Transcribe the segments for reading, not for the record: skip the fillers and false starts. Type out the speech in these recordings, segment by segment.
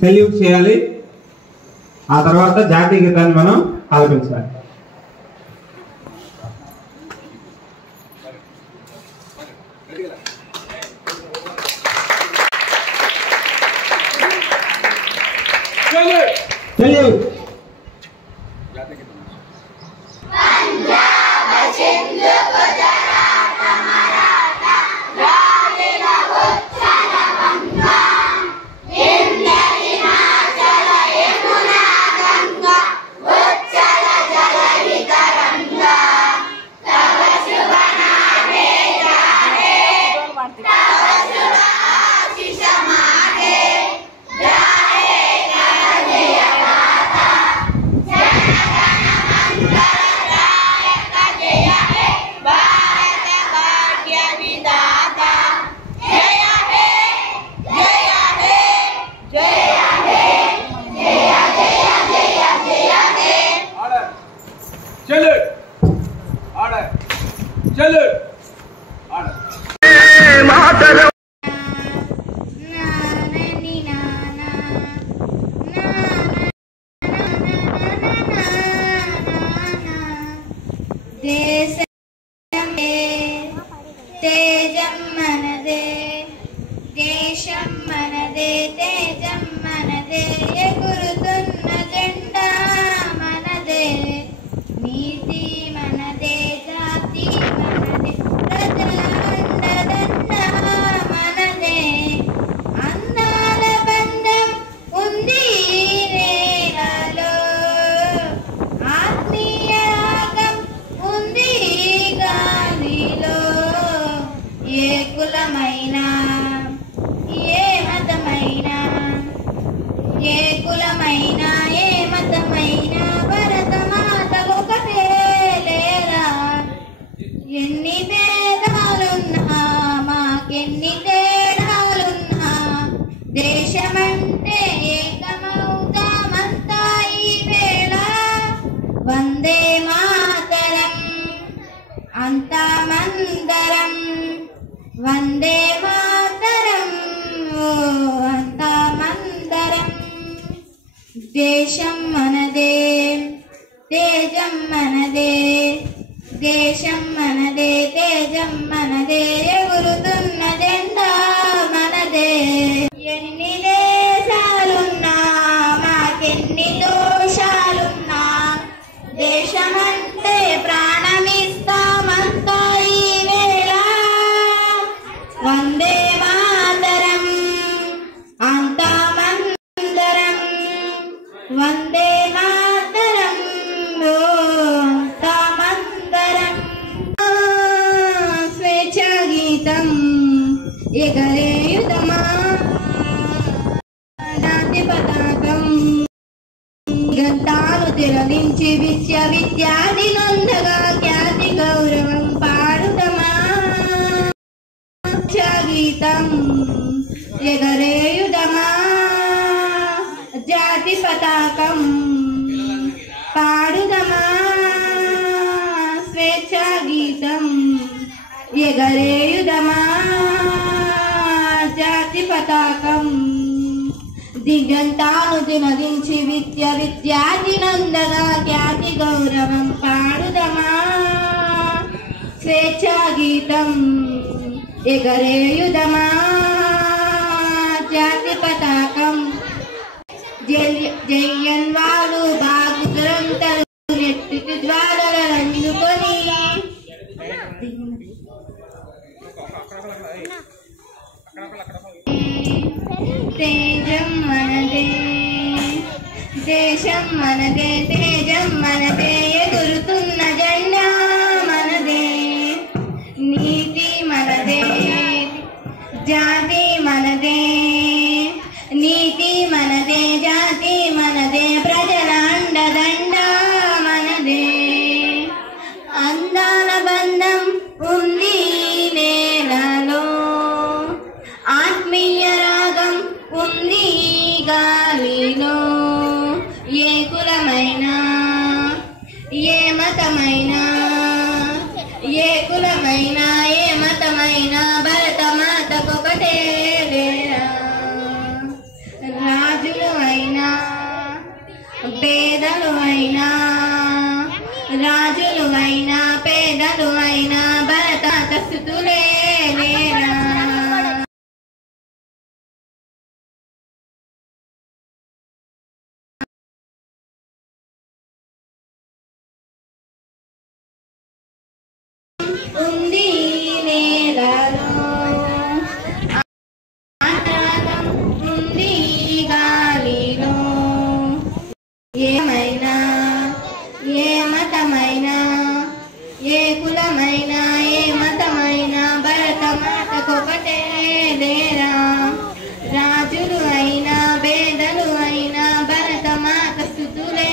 Salute చేయాలి. ఆ తర్వాత జాతీయ గీతాన్ని మనం ఆలపించాలి. సెల్యూట్. తేజం మనదే, దేశం మనదే, తేజం మనదే, ఎగురుతున్న జెండా మనదే, నీతి మనదే, జాతి మనదే, ప్రజల అండదండ మనదే, అందాల బంధం ఉంది ఈ నేలలో, ఆత్మీయ రాగం ఉంది ఈ గాలిలో, ఏ కులమైనా ఏ మతమైనా, ఏ కులమైనా ఏ మతమైనా, భరతమాత ఒకటే లేరా, ఎన్ని భేదాలున్నా మాకెన్ని తేడాలున్నా, దేశమంటే ఏకమవుతామంతా ఈ వేళ, వందే మాతరం అంతా మందరం, వందే మాతరం ఓ అంతా మందరం, దేశం మనదే, తేజం మనదే, దేశం మనదే, తేజం మనదే, ఎగురుతున్న జెండా మనదే, ఎన్ని దేశాలున్నా మాకెన్ని దోషాలున్నా, దేశమంటే ప్రాణమిస్తామంతా ఈ వేళ, వందే మాతరం అంతా మందరం, వందే మాతరం ఓ అంతా మందరం, స్వేచ్ఛ గీతం ఎగరేయుదమా, జాతి పతాకం గంటాలు తిరలించి విద్యార్థి నొందగా, ఖ్యాతి గౌరవం పాడుదమా, గీతం ఎగరేయుదమా, జాతి పతాకం పాడుదమా, స్వేచ్ఛ గీతం ఎగరేయుదమా, జాతి పతాకం దిగంతాలు దినదించి విద్యార్థి నందగా, ఖ్యాతి గౌరవం పాడుదమా, స్వేచ్ఛ గీతం ఎగరేయుదమా, జాతి పతాకం జయన్ వాళ్ళు బాగు గ్రంథలు నెట్టికి జ్వాలలు అందుకొని, తేజం మనదే, దేశం మనదే, తేజం మనదే, ఎగురుతున్న జెండా మనదే, నీతి మనదే, జాతి మనదే, నీతి మనదే, జాతి మనదే, ప్రజల అండదండ మనదే, అందాల బంధం ఉంది నేలలో, ఆత్మీయ రాగం ఉంది గాలిలో, ఏ కులమైనా ఏ మతమైనా, ఏ కులమైనా ఏ మతమైనా, భరతమాతకొకటే లేరా. అయినా రాజులు అయినా పేదలు అయినా భరత స్థుతులే లేరా. ఉంది నేలలో ఆనందం ఉంది గాలిలో. ఏమైనా ఏ మతమైనా ఏ కులమైనా ఏ మతమైనా భరత మాతకొకటే లేరా. రాజులు అయినా పేదలు అయినా భరత మాత స్థుతులే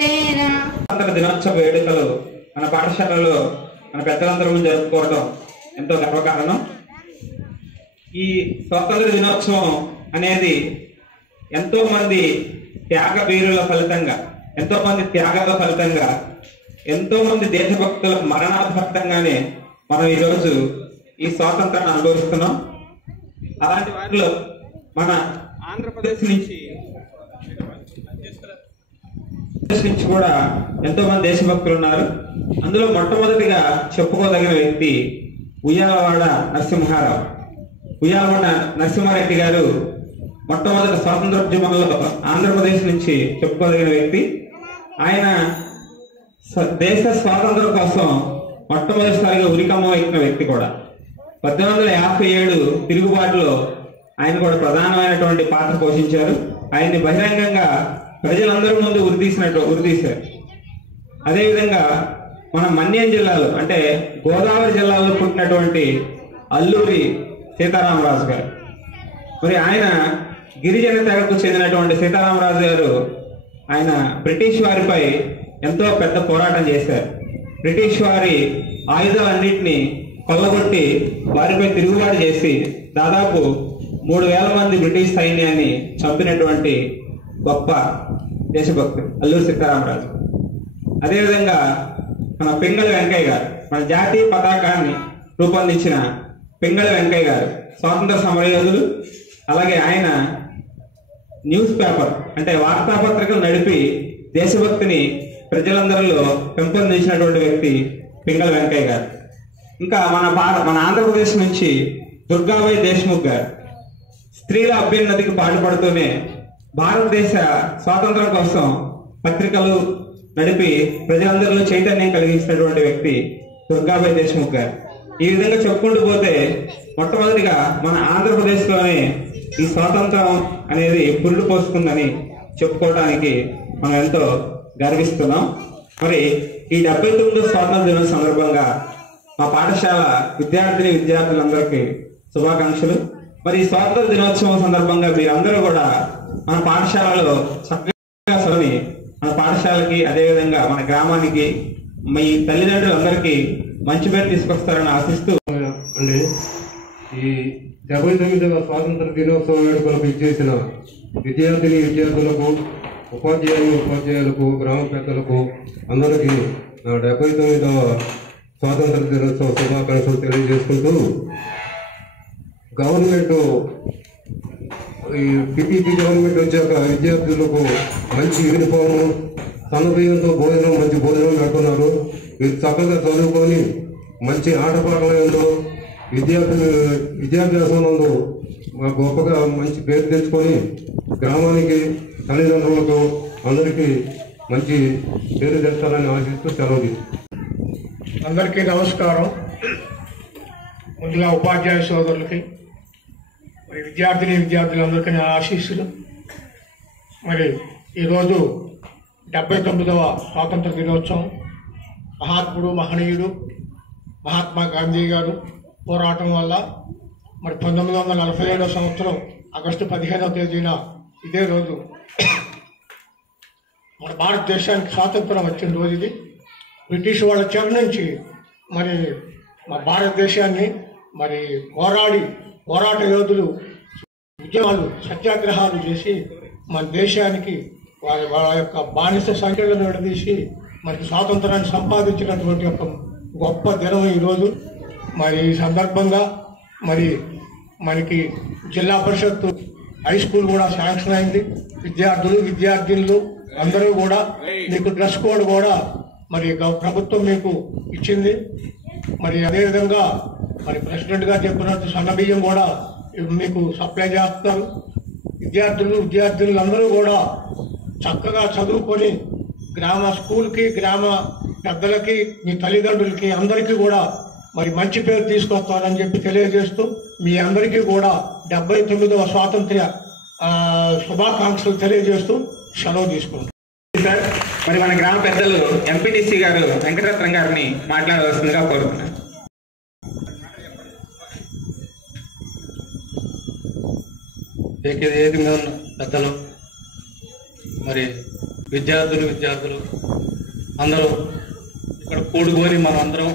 లేరా. స్వాతంత్ర దినోత్సవ వేడుకలు మన పాఠశాలలో మన పెద్దలందరూ జరుపుకోవడం ఎంతో గర్వకారణం. ఈ స్వాతంత్ర దినోత్సవం అనేది ఎంతో మంది త్యాగ వీరుల ఫలితంగా, ఎంతో మంది త్యాగాల ఫలితంగా, ఎంతో మంది దేశభక్తుల మరణార్థంగానే మనం ఈరోజు ఈ స్వాతంత్రాన్ని అనుభవిస్తున్నాం. అలాంటి వారిలో మన ఆంధ్రప్రదేశ్ నుంచి కూడా ఎంతో మంది దేశభక్తులు ఉన్నారు. అందులో మొట్టమొదటిగా చెప్పుకోదగిన వ్యక్తి ఉయ్యాలవాడ నరసింహారావు. ఉయ్యాలవాడ నరసింహారెడ్డి గారు మొట్టమొదటి స్వాతంత్రోద్యమంలో ఆంధ్రప్రదేశ్ నుంచి చెప్పుకోదగిన వ్యక్తి. ఆయన దేశ స్వాతంత్రం కోసం మొట్టమొదటిసారిగా ఉరికమ్మ ఎక్కిన వ్యక్తి కూడా. 1857 తిరుగుబాటులో ఆయన కూడా ప్రధానమైనటువంటి పాత్ర పోషించారు. ఆయన్ని బహిరంగంగా ప్రజలందరి ముందు ఉరితీశారు. అదేవిధంగా మన మన్యం జిల్లాలో అంటే గోదావరి జిల్లాలో పుట్టినటువంటి అల్లూరి సీతారామరాజు గారు. మరి ఆయన గిరిజన తెగకు చెందినటువంటి సీతారామరాజు గారు ఆయన బ్రిటిష్ వారిపై ఎంతో పెద్ద పోరాటం చేశారు. బ్రిటిష్ వారి ఆయుధాలన్నింటినీ కొల్లగొట్టి వారిపై తిరుగుబాటు చేసి దాదాపు 3000 మంది బ్రిటిష్ సైన్యాన్ని చంపినటువంటి గొప్ప దేశభక్తుడు అల్లూరి సీతారామరాజు. అదేవిధంగా మన పింగళి వెంకయ్య గారు, మన జాతీయ పతాకాన్ని రూపొందించిన పింగళి వెంకయ్య గారు స్వాతంత్ర సమరయోధులు. అలాగే ఆయన న్యూస్ పేపర్ అంటే వార్తాపత్రికలు నడిపి దేశభక్తిని ప్రజలందరిలో పెంపొందించినటువంటి వ్యక్తి పింగళి వెంకయ్య గారు. ఇంకా మన ఆంధ్రప్రదేశ్ నుంచి దుర్గాబాయి దేశ్ముఖ్ గారు స్త్రీల అభ్యున్నతికి పాటుపడుతూనే భారతదేశ స్వాతంత్రం కోసం పత్రికలు నడిపి ప్రజలందరిలో చైతన్యం కలిగించినటువంటి వ్యక్తి దుర్గాబాయి దేశ్ముఖ్ గారు. ఈ విధంగా చెప్పుకుంటూ పోతే మొట్టమొదటిగా మన ఆంధ్రప్రదేశ్లోనే ఈ స్వాతంత్రం అనేది పురుడు పోసుకుందని చెప్పుకోవడానికి మనం ఎంతో గర్విస్తున్నాం. మరి ఈ 79వ స్వాతంత్ర దినం సందర్భంగా మా పాఠశాల విద్యార్థులందరికీ శుభాకాంక్షలు. మరి ఈ స్వాతంత్ర దినోత్సవం సందర్భంగా మీరందరూ కూడా మన పాఠశాలలో చక్కగా చదివి మన పాఠశాలకి అదేవిధంగా మన గ్రామానికి మీ తల్లిదండ్రులందరికీ మంచి పేరు తీసుకొస్తారని ఆశిస్తూ అండి. ఈ 79వ స్వాతంత్ర దినోత్సవ వేడుకలకు ఇచ్చేసిన విద్యార్థులకు, ఉపాధ్యాయులకు, గ్రామ పెద్దలకు అందరికీ నా 79వ స్వాతంత్ర దినోత్సవ శుభాకాంక్షలు తెలియజేసుకుంటూ, గవర్నమెంట్ ఈ పిపిపి గవర్నమెంట్ వచ్చాక విద్యార్థులకు మంచి యూనిఫాము, సన్నబియ్యంతో మంచి భోజనం పెడుతున్నారు. మీరు చక్కగా చదువుకొని మంచి ఆటపాటలంలో విద్యాభ్యాసంలో గొప్పగా మంచి పేరు తెచ్చుకొని గ్రామానికి, తల్లిదండ్రులకు అందరికీ మంచి పేరు తెస్తారని ఆశిస్తూ సెలవు. అందరికీ నమస్కారం. ముందుగా ఉపాధ్యాయ సోదరులకి, విద్యార్థులందరికీ నా ఆశీస్సులు. మరి ఈరోజు 79వ స్వాతంత్ర దినోత్సవం. మహాత్ముడు, మహనీయుడు మహాత్మా గాంధీ గారు పోరాటం వల్ల మరి 1947వ సంవత్సరం ఆగస్టు 15వ తేదీన ఇదే రోజు మన భారతదేశానికి స్వాతంత్రం వచ్చిన రోజు ఇది. బ్రిటిష్ వాళ్ళ చెర నుంచి మరి మా భారతదేశాన్ని మరి పోరాట యోధులు ఉద్యమాలు, సత్యాగ్రహాలు చేసి మన దేశానికి వాళ్ళ యొక్క బానిస సంఖ్యలను విడదీసి మనకి స్వాతంత్రాన్ని సంపాదించినటువంటి ఒక గొప్ప దినం ఈరోజు. మరి ఈ సందర్భంగా మరి మనకి జిల్లా పరిషత్ హై స్కూల్ కూడా శాంక్షన్ అయింది. విద్యార్థులు అందరూ కూడా మీకు డ్రెస్ కోడ్ కూడా మరి ప్రభుత్వం మీకు ఇచ్చింది. మరి అదేవిధంగా మరి ప్రెసిడెంట్ గారు చెప్పినట్టు సన్న బియ్యం కూడా మీకు సప్లై చేస్తారు. విద్యార్థులందరూ కూడా చక్కగా చదువుకొని గ్రామ స్కూల్కి, గ్రామ పెద్దలకి, మీ తల్లిదండ్రులకి అందరికీ కూడా మరి మంచి పేరు తీసుకొస్తారని చెప్పి తెలియజేస్తూ మీ అందరికీ కూడా 79వ స్వాతంత్ర్య శుభాకాంక్షలు తెలియజేస్తూ సెలవు తీసుకుంటాం. సార్, మరి మన గ్రామ పెద్దలు ఎంపీటీసీ గారు వెంకటరత్నం గారిని మాట్లాడవలసిందిగా కోరుతున్నాను. ఏకంగా ఉన్న పెద్దలు, మరి విద్యార్థులు అందరూ ఇక్కడ కూడుకొని మనం అందరం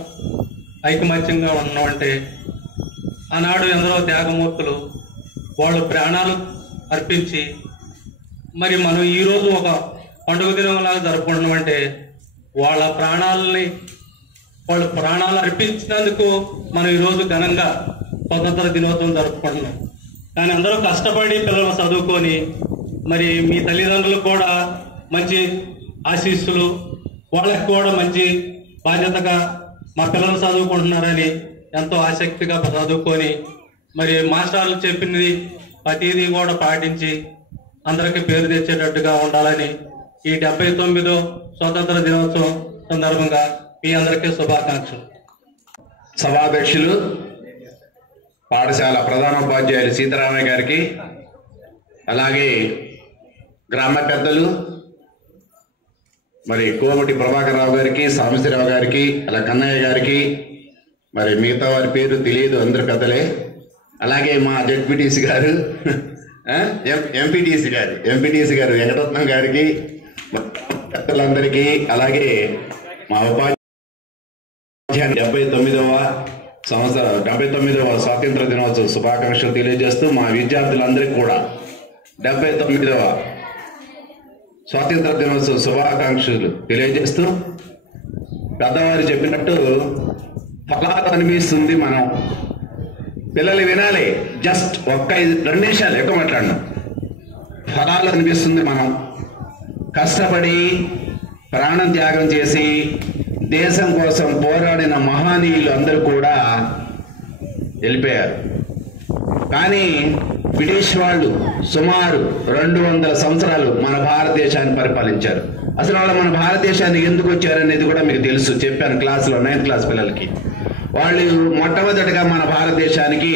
ఐకమత్యంగా ఉన్నామంటే ఆనాడు ఎందరో త్యాగమూర్తులు వాళ్ళు ప్రాణాలు అర్పించి మరి మనం ఈరోజు ఒక పండుగ దినంలాగా జరుపుకుంటున్నామంటే వాళ్ళ ప్రాణాలు అర్పించినందుకు మనం ఈరోజు ఘనంగా స్వతంత్ర దినోత్సవం జరుపుకుంటున్నాం. కానీ అందరూ కష్టపడి పిల్లలు చదువుకొని మరి మీ తల్లిదండ్రులకు కూడా మంచి ఆశీస్సులు, వాళ్ళకి కూడా మంచి బాధ్యతగా మా పిల్లలు చదువుకుంటున్నారని ఎంతో ఆసక్తిగా చదువుకొని మరి మాస్టర్లు చెప్పినది ప్రతిదీ కూడా పాటించి అందరికీ పేరు తెచ్చేటట్టుగా ఉండాలని ఈ 79వ స్వాతంత్ర దినోత్సవం సందర్భంగా మీ అందరికీ శుభాకాంక్షలు. సభాధ్యక్షులు, పాఠశాల ప్రధానోపాధ్యాయులు సీతారామయ్య గారికి, అలాగే గ్రామ పెద్దలు మరి కోమటి ప్రభాకర్ రావు గారికి, సాంబశివరావు గారికి, అలా కన్నయ్య గారికి, మరి మిగతా వారి పేరు తెలియదు, అందరు పెద్దలే. అలాగే మా జెడ్పీటీసీ గారు, ఎంపీటీసీ గారు వెంకటరత్నం గారికి, పెద్దలందరికీ, అలాగే మా ఉపాధ్యాయులు 79వ స్వాతంత్ర దినోత్సవ శుభాకాంక్షలు తెలియజేస్తూ మా విద్యార్థులందరికీ కూడా 79వ స్వాతంత్ర దినోత్సవ శుభాకాంక్షలు తెలియజేస్తూ పెద్దవారు చెప్పినట్టు ఫలాలు అనిపిస్తుంది. మనం పిల్లలు వినాలి, జస్ట్ 2 నిమిషాలు ఎక్కువ మాట్లాడినా. ఫలాలు అనిపిస్తుంది. మనం కష్టపడి ప్రాణం త్యాగం చేసి దేశం కోసం పోరాడిన మహనీయులు అందరూ కూడా వెళ్ళిపోయారు. కానీ బ్రిటిష్ వాళ్ళు సుమారు 200 సంవత్సరాలు మన భారతదేశాన్ని పరిపాలించారు. అసలు వాళ్ళు మన భారతదేశానికి ఎందుకు వచ్చారనేది కూడా మీకు తెలుసు, చెప్పాను క్లాసులో, 9th క్లాస్ పిల్లలకి. వాళ్ళు మొట్టమొదటిగా మన భారతదేశానికి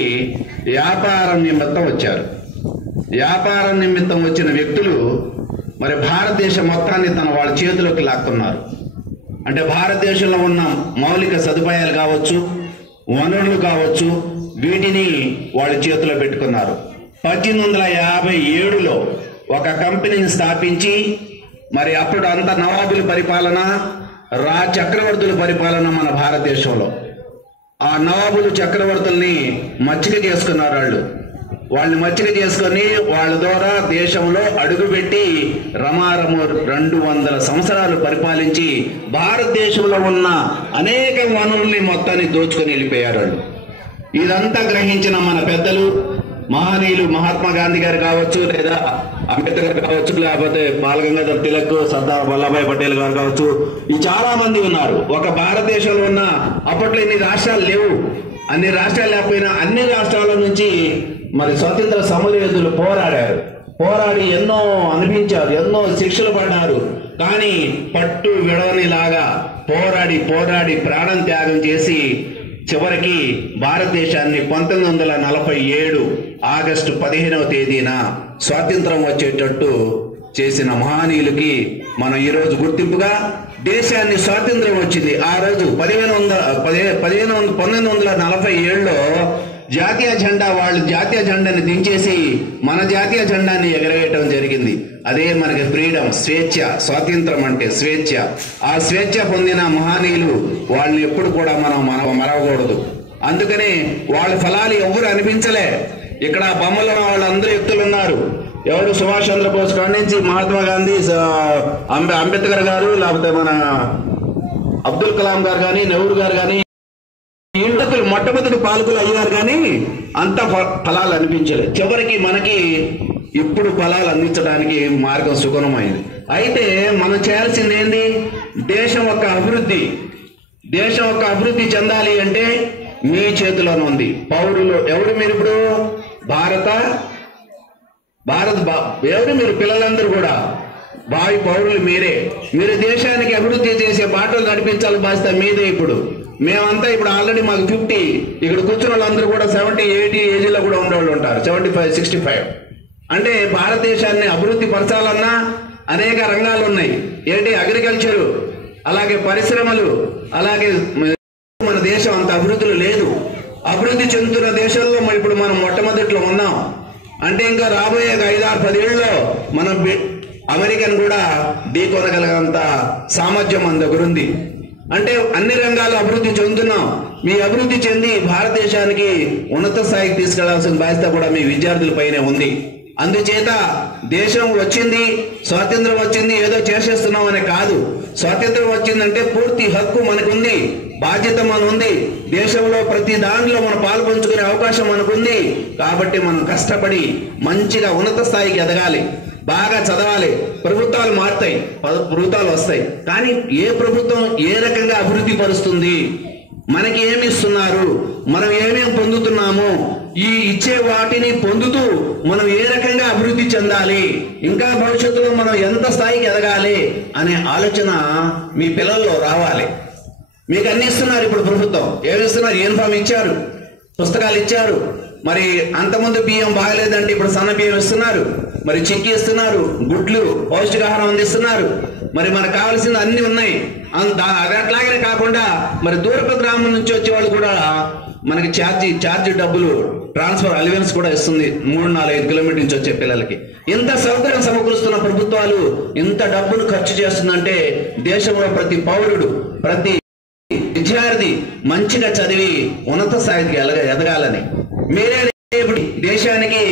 వ్యాపారం నిమిత్తం వచ్చారు. వ్యాపారం నిమిత్తం వచ్చిన వ్యక్తులు మరి భారతదేశం మొత్తాన్ని వాళ్ళ చేతిలోకి లాక్కున్నారు. అంటే భారతదేశంలో ఉన్న మౌలిక సదుపాయాలు కావచ్చు, వనరులు కావచ్చు, వీటిని వాళ్ళ చేతిలో పెట్టుకున్నారు. 1857లో ఒక కంపెనీని స్థాపించి మరి అప్పుడు అంత నవాబుల పరిపాలన, చక్రవర్తుల పరిపాలన మన భారతదేశంలో. ఆ నవాబులు చక్రవర్తుల్ని మచ్చిక చేసుకున్నారు. వాళ్ళని మచ్చిక చేసుకొని వాళ్ళ ద్వారా దేశంలో అడుగుపెట్టి రమారము 200 సంవత్సరాలు పరిపాలించి భారతదేశంలో ఉన్న అనేక వనరుల్ని మొత్తాన్ని దోచుకొని వెళ్ళిపోయారు వాళ్ళు. ఇదంతా గ్రహించిన మన పెద్దలు, మహనీయులు, మహాత్మా గాంధీ గారు కావచ్చు, లేదా అంబేద్కర్ కావచ్చు, లేకపోతే బాలగంగాధర్ తిలక్, సర్దార్ వల్లభాయ్ పటేల్ గారు కావచ్చు, ఈ చాలా మంది ఉన్నారు. ఒక భారతదేశంలో ఉన్న అప్పట్లో ఇన్ని రాష్ట్రాలు లేవు. అన్ని రాష్ట్రాలు లేకపోయినా అన్ని రాష్ట్రాల నుంచి మరి స్వతంత్ర సమరయోధులు పోరాడి ఎన్నో అనిపించారు, ఎన్నో శిక్షలు పడ్డారు. కానీ పట్టు విడవనిలాగా పోరాడి ప్రాణం త్యాగం చేసి చివరికి భారతదేశాన్ని 1947 ఆగస్టు 15వ తేదీన స్వాతంత్రం వచ్చేటట్టు చేసిన మహనీయులకి మనం ఈరోజు గుర్తింపుగా దేశాన్ని స్వాతంత్రం వచ్చింది. ఆ రోజు 1947లో జాతీయ జెండా, వాళ్ళు జాతీయ జెండాని దించేసి మన జాతీయ జెండాని ఎగరవేయటం జరిగింది. అదే మనకి ఫ్రీడమ్, స్వేచ్ఛ. స్వాతంత్రం అంటే స్వేచ్ఛ. ఆ స్వేచ్ఛ పొందిన మహనీయులు వాళ్ళని ఎప్పుడు కూడా మనం మరవకూడదు. అందుకని వాళ్ళ ఫలాలు ఎవరు అనిపించలే. ఇక్కడ బొమ్మలో వాళ్ళందరూ వ్యక్తులు ఉన్నారు. ఎవరు? సుభాష్ చంద్రబోస్ కాడి నుంచి మహాత్మా గాంధీ, అంబేద్కర్ గారు, లేకపోతే మన అబ్దుల్ కలాం గారు కానీ, నెహ్రూ గారు కానీ, ఇంతకులు మొట్టమొదటి పాలకులు అయ్యారు. కానీ అంత ఫలాలు అనిపించలేదు. చివరికి మనకి ఇప్పుడు ఫలాలు అందించడానికి మార్గం సుగమమైంది. అయితే మనం చేయాల్సింది ఏంది? దేశం యొక్క అభివృద్ధి చెందాలి అంటే మీ చేతిలోనే ఉంది. పౌరులు ఎవరు మీరు? ఇప్పుడు ఎవరు మీరు? పిల్లలందరూ కూడా భావి పౌరులు మీరే. మీరు దేశానికి అభివృద్ధి చేసే బాటలు నడిపించాలి, బాధ్యత మీదే. మేమంతా ఇప్పుడు ఆల్రెడీ మాకు 50, ఇక్కడ కూర్చున్న వాళ్ళందరూ కూడా 70, 80 ఏజ్లో కూడా ఉండేవాళ్ళు ఉంటారు. 75, 65 అంటే భారతదేశాన్ని అభివృద్ధి పరచాలన్నా అనేక రంగాలు ఉన్నాయి. అగ్రికల్చరు, అలాగే పరిశ్రమలు, అలాగే మన దేశం అంత అభివృద్ధిలో లేదు. అభివృద్ధి చెందుతున్న దేశంలో ఇప్పుడు మనం మొట్టమొదట్లో ఉన్నాం. అంటే ఇంకా రాబోయే 5-10 ఏళ్ళలో మనం అమెరికన్ కూడా ఢీకొనగలిగేంత సామర్థ్యం మన దగ్గర ఉంది. అంటే అన్ని రంగాల్లో అభివృద్ధి చెందుతున్నాం. మీ అభివృద్ధి చెంది భారతదేశానికి ఉన్నత స్థాయికి తీసుకెళ్లాల్సిన బాధ్యత కూడా మీ విద్యార్థులపైనే ఉంది. అందుచేత దేశం వచ్చింది, స్వాతంత్రం వచ్చింది, ఏదో చేసేస్తున్నాం అనే కాదు. స్వాతంత్రం వచ్చిందంటే పూర్తి హక్కు మనకుంది, బాధ్యత మనకుంది. దేశంలో ప్రతి దాంట్లో మనం పాల్పంచుకునే అవకాశం మనకుంది. కాబట్టి మనం కష్టపడి మంచిగా ఉన్నత స్థాయికి ఎదగాలి, బాగా చదవాలి. ప్రభుత్వాలు మారుతాయి, ప్రభుత్వాలు వస్తాయి, కానీ ఏ ప్రభుత్వం ఏ రకంగా అభివృద్ధి పరుస్తుంది, మనకి ఏమి ఇస్తున్నారు, మనం ఏమేమి పొందుతున్నాము, ఈ ఇచ్చే వాటిని పొందుతూ మనం ఏ రకంగా అభివృద్ధి చెందాలి, ఇంకా భవిష్యత్తులో మనం ఎంత స్థాయికి ఎదగాలి అనే ఆలోచన మీ పిల్లల్లో రావాలి. మీకు అన్ని ఇస్తున్నారు ఇప్పుడు ప్రభుత్వం. ఏమి ఇస్తున్నారు? యూనిఫామ్ ఇచ్చారు, పుస్తకాలు ఇచ్చారు. మరి అంతకుముందు బియ్యం బాగలేదంటే ఇప్పుడు సన్న బియ్యం ఇస్తున్నారు, మరి చిక్కి ఇస్తున్నారు, గుడ్లు, పౌష్టికాహారం అందిస్తున్నారు. మరి మనకు కావాల్సిన అన్ని ఉన్నాయి. అది అట్లాగే కాకుండా మరి దూరపు గ్రామం నుంచి వచ్చే వాళ్ళు కూడా మనకి ఛార్జీ డబ్బులు, ట్రాన్స్ఫర్ అలవెన్స్ కూడా ఇస్తుంది 3-4-5 కిలోమీటర్ నుంచి వచ్చే పిల్లలకి. ఇంత సౌకర్యం సమకూరుస్తున్న ప్రభుత్వాలు ఇంత డబ్బును ఖర్చు చేస్తుందంటే దేశంలో ప్రతి పౌరుడు, ప్రతి విద్యార్థి మంచిగా చదివి ఉన్నత స్థాయికి ఎదగాలని. మీరే దేశానికి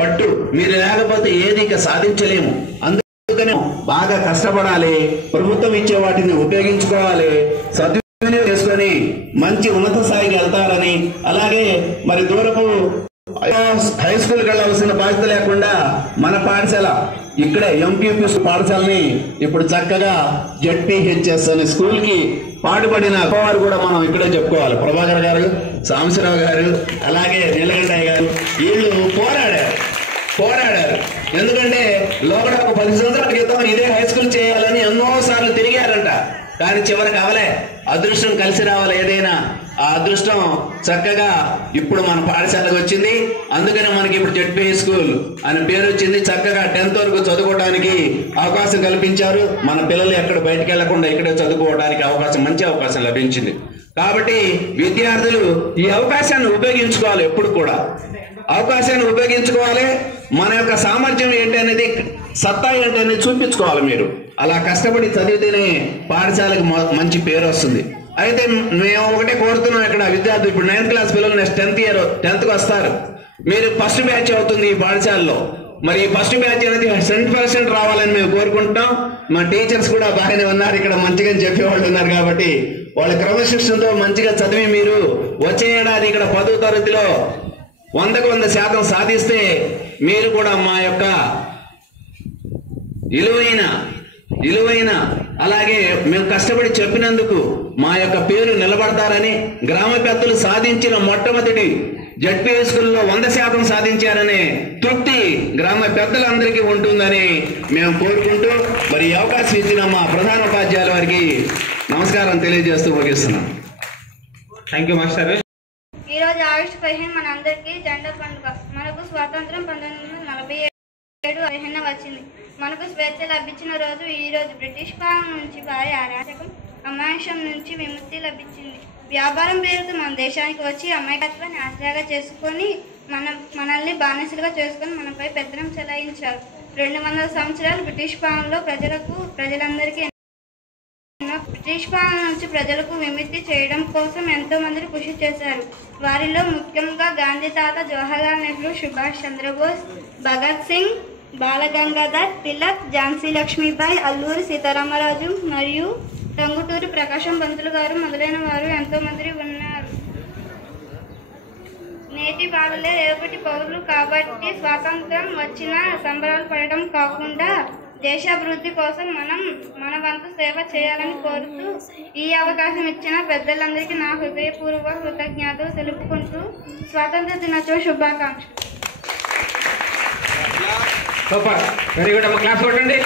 పట్టు. మీరు లేకపోతే ఏది ఇక సాధించలేము. అందుకనే బాగా కష్టపడాలి, ప్రభుత్వం ఇచ్చే వాటిని ఉపయోగించుకోవాలి, సద్వినియోగం చేసుకొని మంచి ఉన్నత స్థాయికి వెళ్తారని. అలాగే మరి దూరపు హై స్కూల్కి వెళ్ళవలసిన బాధ్యత లేకుండా మన పాఠశాల ఇక్కడే ఎంపీపీ పాఠశాలని ఇప్పుడు చక్కగా జెడ్పీహెచ్ఎస్ అనే స్కూల్ కి పాటుపడిన వారు కూడా మనం ఇక్కడే చెప్పుకోవాలి. ప్రభాకర్ గారు, సాంబశివరావు గారు, అలాగే నీలకంఠయ్య గారు, వీళ్ళు పోరాడారు. ఎందుకంటే లోపల ఒక 10 సంవత్సరాల క్రితం ఇదే హై స్కూల్ చేయాలని ఎన్నోసార్లు తిరిగారంట. కానీ చివరికి అవలే. అదృష్టం కలిసి రావాలి ఏదైనా. ఆ అదృష్టం చక్కగా ఇప్పుడు మన పాఠశాలకు వచ్చింది. అందుకనే మనకి ఇప్పుడు జెడ్పీ స్కూల్ అనే పేరు వచ్చింది. చక్కగా 10th వరకు చదువుకోవడానికి అవకాశం కల్పించారు. మన పిల్లలు ఎక్కడ బయటకు వెళ్లకుండా ఇక్కడే చదువుకోవడానికి మంచి అవకాశం లభించింది. కాబట్టి విద్యార్థులు ఈ అవకాశాన్ని ఉపయోగించుకోవాలి. ఎప్పుడు కూడా అవకాశాన్ని ఉపయోగించుకోవాలి. మన యొక్క సామర్థ్యం ఏంటి అనేది, సత్తా ఏంటి అనేది చూపించుకోవాలి. మీరు అలా కష్టపడి చదివితేనే పాఠశాలకు మంచి పేరు వస్తుంది. అయితే మేము ఒకటే కోరుతున్నాం ఇక్కడ విద్యార్థులు. ఇప్పుడు 9th క్లాస్ పిల్లలు నెక్స్ట్ 10th కి వస్తారు. మీరు ఫస్ట్ బ్యాచ్ అవుతుంది ఈ పాఠశాలలో. మరి ఈ ఫస్ట్ బ్యాచ్ అనేది 100% రావాలని మేము కోరుకుంటున్నాం. మా టీచర్స్ కూడా బాగానే ఉన్నారు, ఇక్కడ మంచిగా చెప్పేవాళ్ళు ఉన్నారు. కాబట్టి వాళ్ళ క్రమశిక్షణతో మంచిగా చదివి మీరు వచ్చే ఏడాది ఇక్కడ 10వ తరగతిలో 100కు 100% సాధిస్తే మీరు కూడా మా యొక్క విలువైన అలాగే మేము కష్టపడి చెప్పినందుకు మా యొక్క పేరు నిలబడతారని, గ్రామ పెద్దలు సాధించిన మొట్టమొదటి జడ్పీ స్కూల్లో 100% సాధించారనే తృప్తి గ్రామ పెద్దలందరికీ ఉంటుందని మేము కోరుకుంటూ మరి ఈ అవకాశం ఇచ్చిన మా ప్రధాన ఉపాధ్యాయుల వారికి నమస్కారం తెలియజేస్తూ ముగిస్తున్నాం. Thank you master. ఈరోజు ఆగస్టు 15 మన అందరికీ జెండా పండుగ. మనకు స్వాతంత్రం 1947 వచ్చింది. మనకు స్వేచ్ఛ లభించిన రోజు ఈ రోజు. బ్రిటిష్ పాలన నుంచి భారీ అరాచకం, అమానుషం నుంచి విముక్తి లభించింది. వ్యాపారం పేరుతో మన దేశానికి వచ్చి అమాయకత్వాన్ని ఆశ్రయంగా చేసుకొని మనల్ని బానిసలుగా చేసుకొని మనపై పెత్తనం చెలాయించారు. 200 సంవత్సరాలు బ్రిటిష్ పాలనలో ప్రజలందరికీ బ్రిటిష్ పాలన నుంచి ప్రజలకు విముక్తి చేయడం కోసం ఎంతో మంది కృషి చేశారు. వారిలో ముఖ్యంగా గాంధీ తాత, జవహర్లాల్ నెహ్రూ, సుభాష్ చంద్రబోస్, భగత్ సింగ్, బాలగంగాధర్ తిలక్, ఝాన్సీ లక్ష్మీబాయి, అల్లూరి సీతారామరాజు మరియు టంగుటూరి ప్రకాశం పంతులు గారు మొదలైన వారు ఎంతో మంది ఉన్నారు. నేటి బాలలే రేపటి పౌరులు కాబట్టి స్వాతంత్రం వచ్చిన సంబరాలు పడడం కాకుండా దేశాభివృద్ధి కోసం మన వంతు సేవ చేయాలని కోరుతూ ఈ అవకాశం ఇచ్చిన పెద్దలందరికీ నా హృదయపూర్వక కృతజ్ఞతలు తెలుపుకుంటూ స్వాతంత్ర దినోత్సవ శుభాకాంక్షలు. సూపర్, వెరీ గుడ్ అమ్మ, క్లాస్ కొట్టండి.